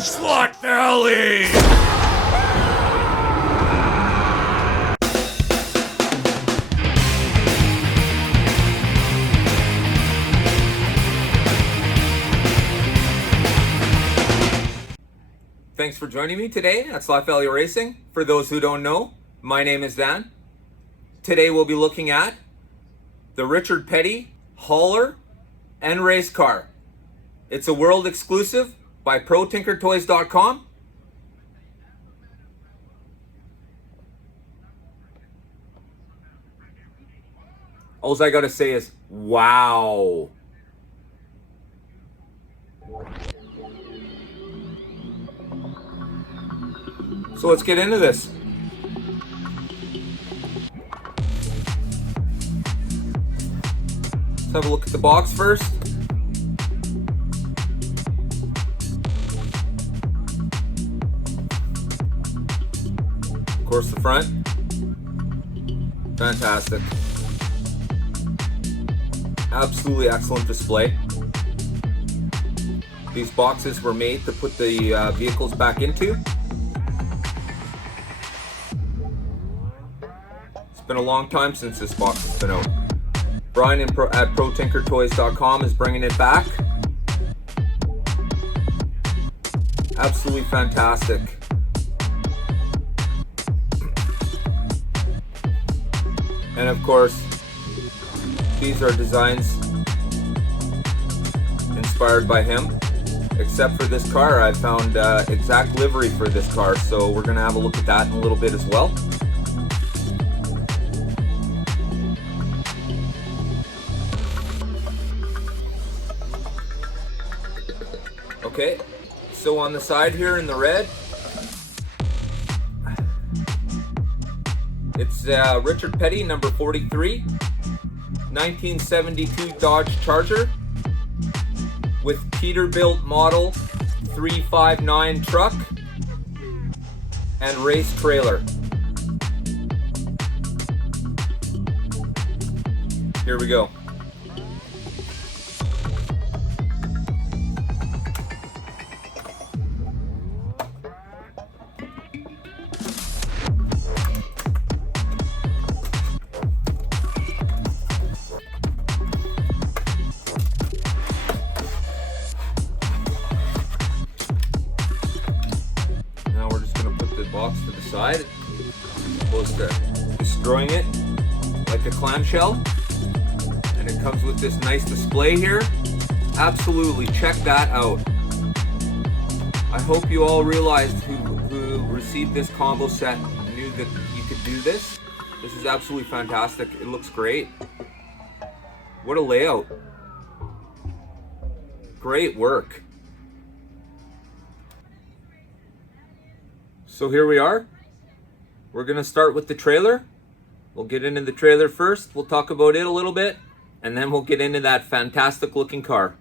Slut Valley! Thanks for joining me today at Slut Valley Racing. For those who don't know, my name is Dan. Today we'll be looking at the Richard Petty hauler and race car. It's a world exclusive by ProTinkerToys.com. All I gotta say is, wow. So let's get into this. Let's have a look at the box first. Of course, the front. Fantastic. Absolutely excellent display. These boxes were made to put the vehicles back into. It's been a long time since this box has been out. Brian at ProTinkerToys.com is bringing it back. Absolutely fantastic. And of course, these are designs inspired by him. Except for this car, I found exact livery for this car, so we're gonna have a look at that in a little bit as well. Okay, so on the side here in the red, it's Richard Petty, number 43, 1972 Dodge Charger with Peterbilt model 359 truck and race trailer. Here we go. Box to the side, as opposed to destroying it like a clamshell. And it comes with this nice display here. Absolutely, check that out. I hope you all realized who received this combo set knew that you could do this. This is absolutely fantastic. It looks great. What a layout. Great work. So here we are. We're gonna start with the trailer. We'll get into the trailer first. We'll talk about it a little bit, and then we'll get into that fantastic looking car.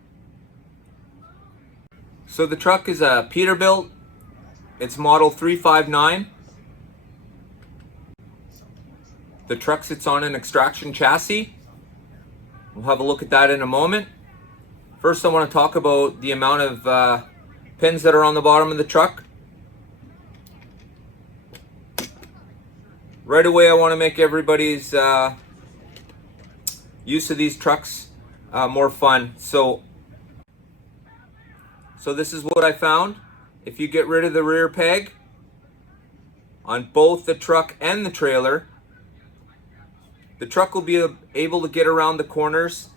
So the truck is a Peterbilt. It's model 359. The truck sits on an extraction chassis. We'll have a look at that in a moment. First, I want to talk about the amount of pins that are on the bottom of the truck. Right away, I want to make everybody's use of these trucks more fun. So this is what I found. If you get rid of the rear peg on both the truck and the trailer, the truck will be able to get around the corners,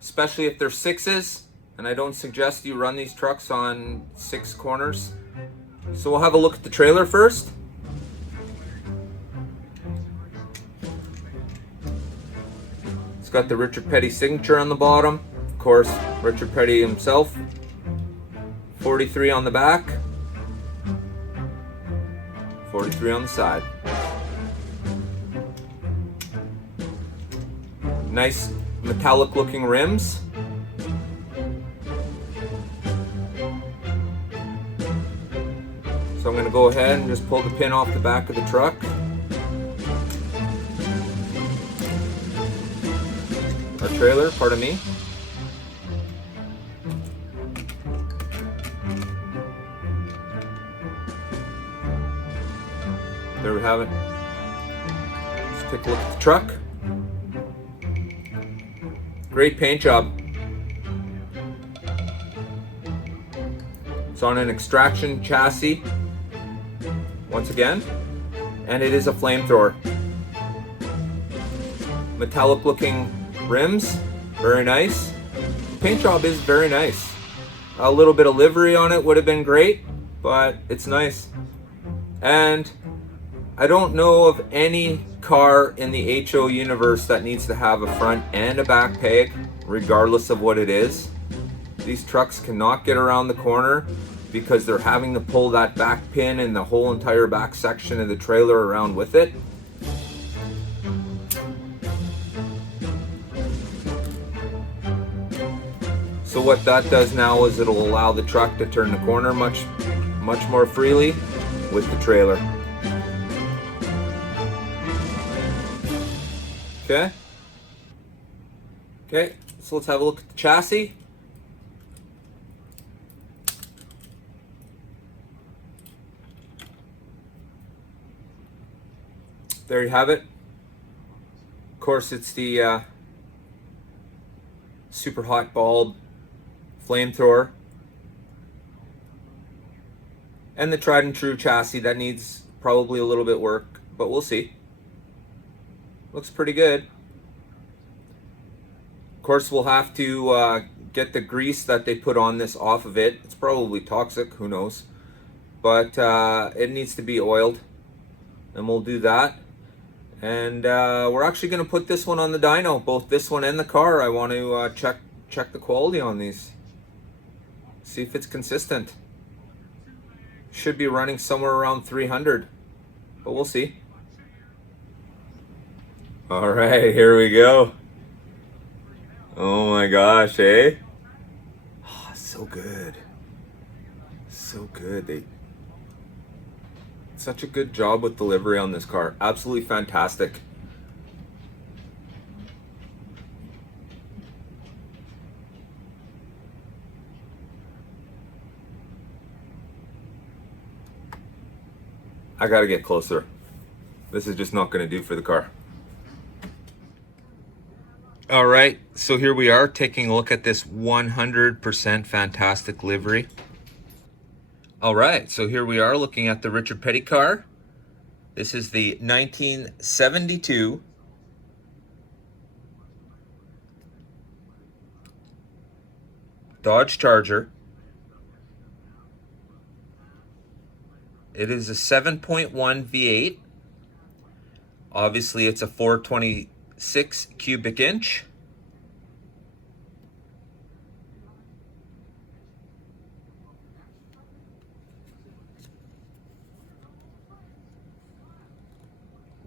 especially if they're sixes. And I don't suggest you run these trucks on 6 corners. So we'll have a look at the trailer first. It's got the Richard Petty signature on the bottom. Of course, Richard Petty himself. 43 on the back. 43 on the side. Nice metallic looking rims. So I'm going to go ahead and just pull the pin off the back of the truck. Our trailer, pardon me. There we have it. Let's take a look at the truck. Great paint job. It's on an extraction chassis, once again, and it is a flamethrower. Metallic looking rims, very nice. Paint job is very nice. A little bit of livery on it would have been great, but it's nice. And I don't know of any car in the HO universe that needs to have a front and a back peg, regardless of what it is. These trucks cannot get around the corner because they're having to pull that back pin and the whole entire back section of the trailer around with it. So what that does now is it'll allow the truck to turn the corner much more freely with the trailer. Okay, so let's have a look at the chassis. There you have it. Of course, it's the super hot bulb flamethrower and the tried and true chassis that needs probably a little bit work, but we'll see. Looks pretty good. Of course, we'll have to get the grease that they put on this off of it. It's probably toxic, who knows, but it needs to be oiled, and we'll do that. And we're actually going to put this one on the dyno, both this one and the car. I want to check the quality on these, see if it's consistent. Should be running somewhere around 300, but we'll see. All right, here we go. Oh my gosh, eh? Oh, so good. So good. Such a good job with delivery on this car. Absolutely fantastic. I gotta get closer. This is just not gonna do for the car. All right, so here we are taking a look at this 100% fantastic livery. All right, so here we are looking at the Richard Petty car. This is the 1972 Dodge Charger. It is a 7.1 V8. Obviously, it's a 426 cubic inch.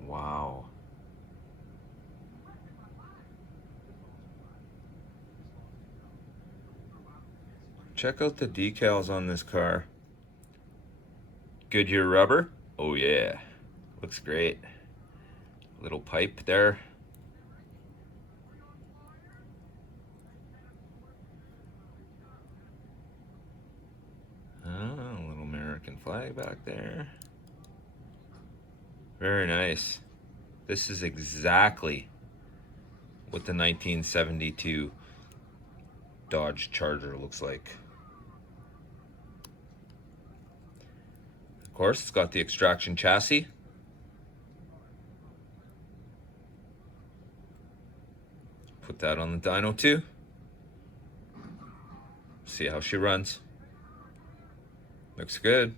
Wow. Check out the decals on this car. Goodyear rubber. Oh yeah, looks great. Little pipe there. Oh, a little American flag back there. Very nice. This is exactly what the 1972 Dodge Charger looks like. Of course, it's got the extraction chassis. Put that on the dyno too. See how she runs. Looks good.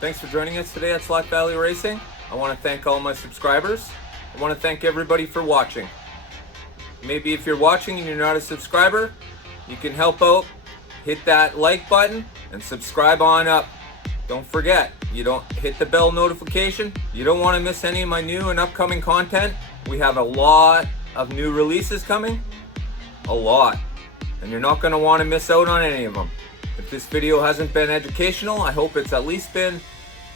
Thanks for joining us today at Slack Valley Racing. I want to thank all my subscribers. I want to thank everybody for watching. Maybe if you're watching and you're not a subscriber, you can help out. Hit that like button and subscribe on up. Don't forget, you don't hit the bell notification. You don't want to miss any of my new and upcoming content. We have a lot of new releases coming. A lot. And you're not going to want to miss out on any of them. If this video hasn't been educational, I hope it's at least been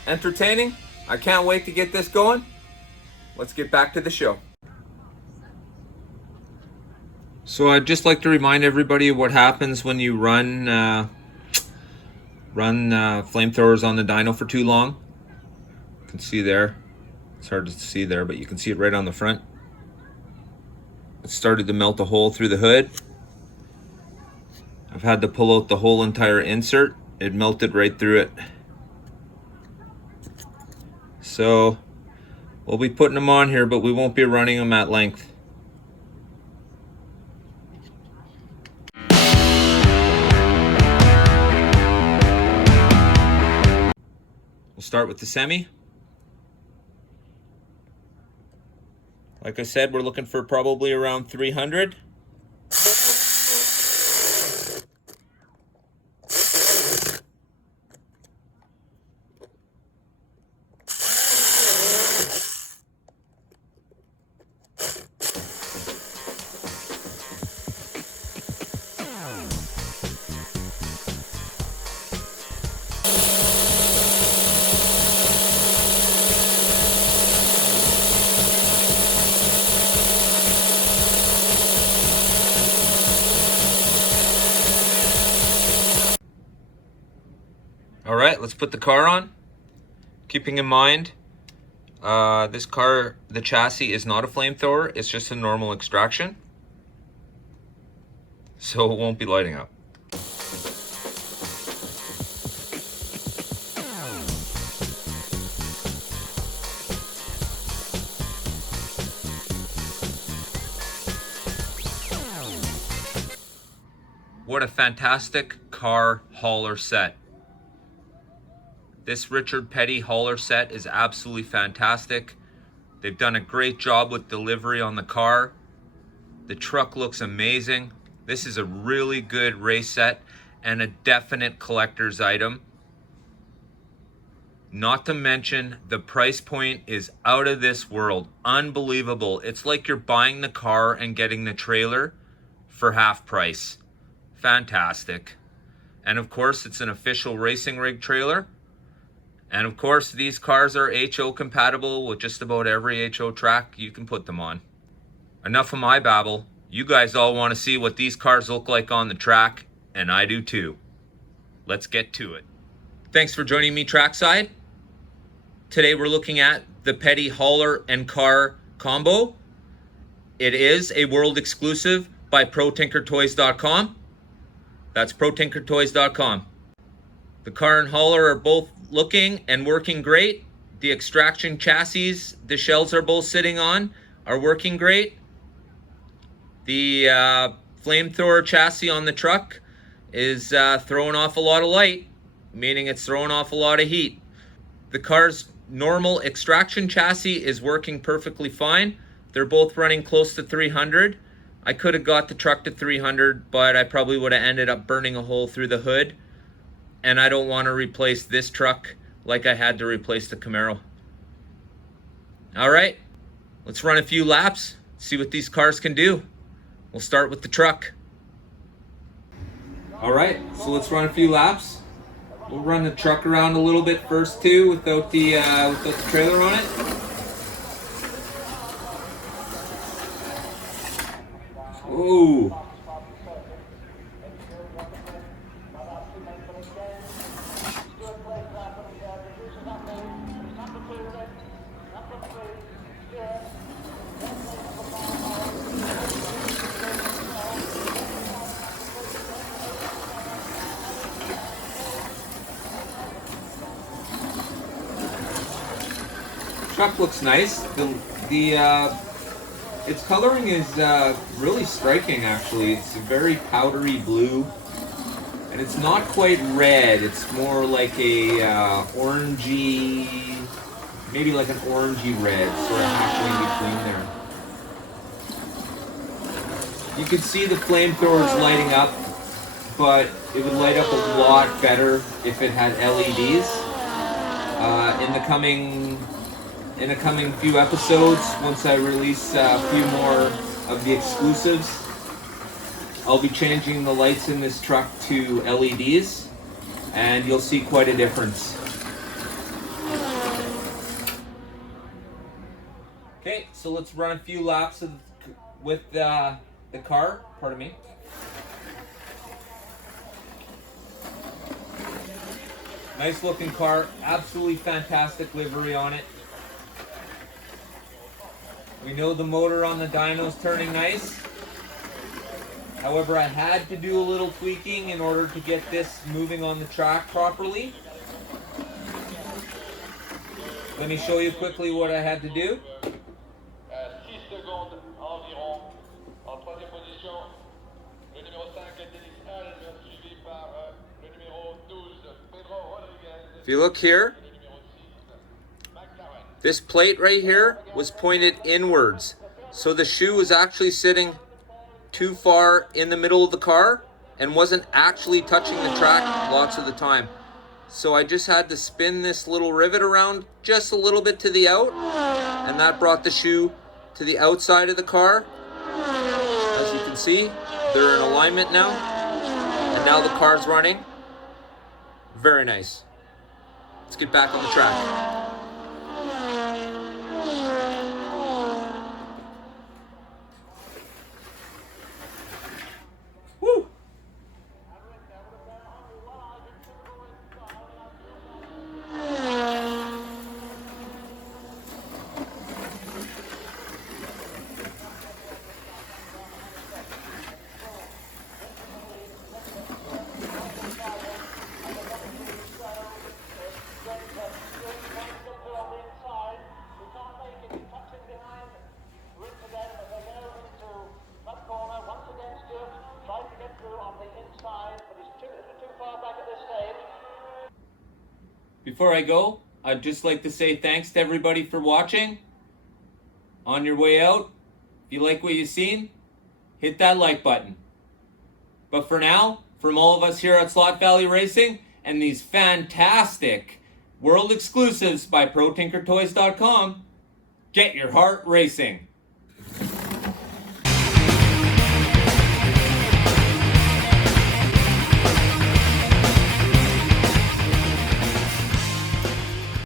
entertaining. I can't wait to get this going. Let's get back to the show. So I'd just like to remind everybody what happens when you run run flamethrowers on the dyno for too long. You can see there. It's hard to see there, but you can see it right on the front. It started to melt a hole through the hood. I've had to pull out the whole entire insert. It melted right through it. So we'll be putting them on here, but we won't be running them at length. We'll start with the semi. Like I said, we're looking for probably around 300. All right, let's put the car on. Keeping in mind, this car, the chassis is not a flamethrower, it's just a normal extraction. So it won't be lighting up. What a fantastic car hauler set. This Richard Petty hauler set is absolutely fantastic. They've done a great job with delivery on the car. The truck looks amazing. This is a really good race set and a definite collector's item. Not to mention, the price point is out of this world. Unbelievable. It's like you're buying the car and getting the trailer for half price. Fantastic. And of course, it's an official racing rig trailer. And of course, these cars are HO compatible with just about every HO track you can put them on. Enough of my babble. You guys all want to see what these cars look like on the track, and I do too. Let's get to it. Thanks for joining me trackside. Today we're looking at the Petty hauler and car combo. It is a world exclusive by ProTinkerToys.com. That's ProTinkerToys.com. The car and hauler are both looking and working great. The extraction chassis the shells are both sitting on are working great. The flamethrower chassis on the truck is throwing off a lot of light, meaning it's throwing off a lot of heat. The car's normal extraction chassis is working perfectly fine. They're both running close to 300. I could have got the truck to 300, but I probably would have ended up burning a hole through the hood. And I don't want to replace this truck like I had to replace the Camaro. All right, let's run a few laps, see what these cars can do. We'll start with the truck. All right, so let's run a few laps. We'll run the truck around a little bit first too, without the trailer on it. Ooh. Truck looks nice. Its coloring is really striking actually. It's a very powdery blue, and it's not quite red. It's more like a orangey, maybe like an orangey red, sort of halfway in between there. You can see the flamethrowers lighting up, but it would light up a lot better if it had LEDs. In the coming few episodes, once I release a few more of the exclusives, I'll be changing the lights in this truck to LEDs, and you'll see quite a difference. Okay, so let's run a few laps with the car, pardon me. Nice looking car, absolutely fantastic livery on it. We know the motor on the dyno's turning nice. However, I had to do a little tweaking in order to get this moving on the track properly. Let me show you quickly what I had to do. If you look here, this plate right here was pointed inwards. So the shoe was actually sitting too far in the middle of the car and wasn't actually touching the track lots of the time. So I just had to spin this little rivet around just a little bit to the out, and that brought the shoe to the outside of the car. As you can see, they're in alignment now, and now the car's running. Very nice. Let's get back on the track. Woo! Before I go, I'd just like to say thanks to everybody for watching. On your way out, if you like what you've seen, hit that like button. But for now, from all of us here at Slot Valley Racing and these fantastic world exclusives by ProTinkerToys.com, get your heart racing.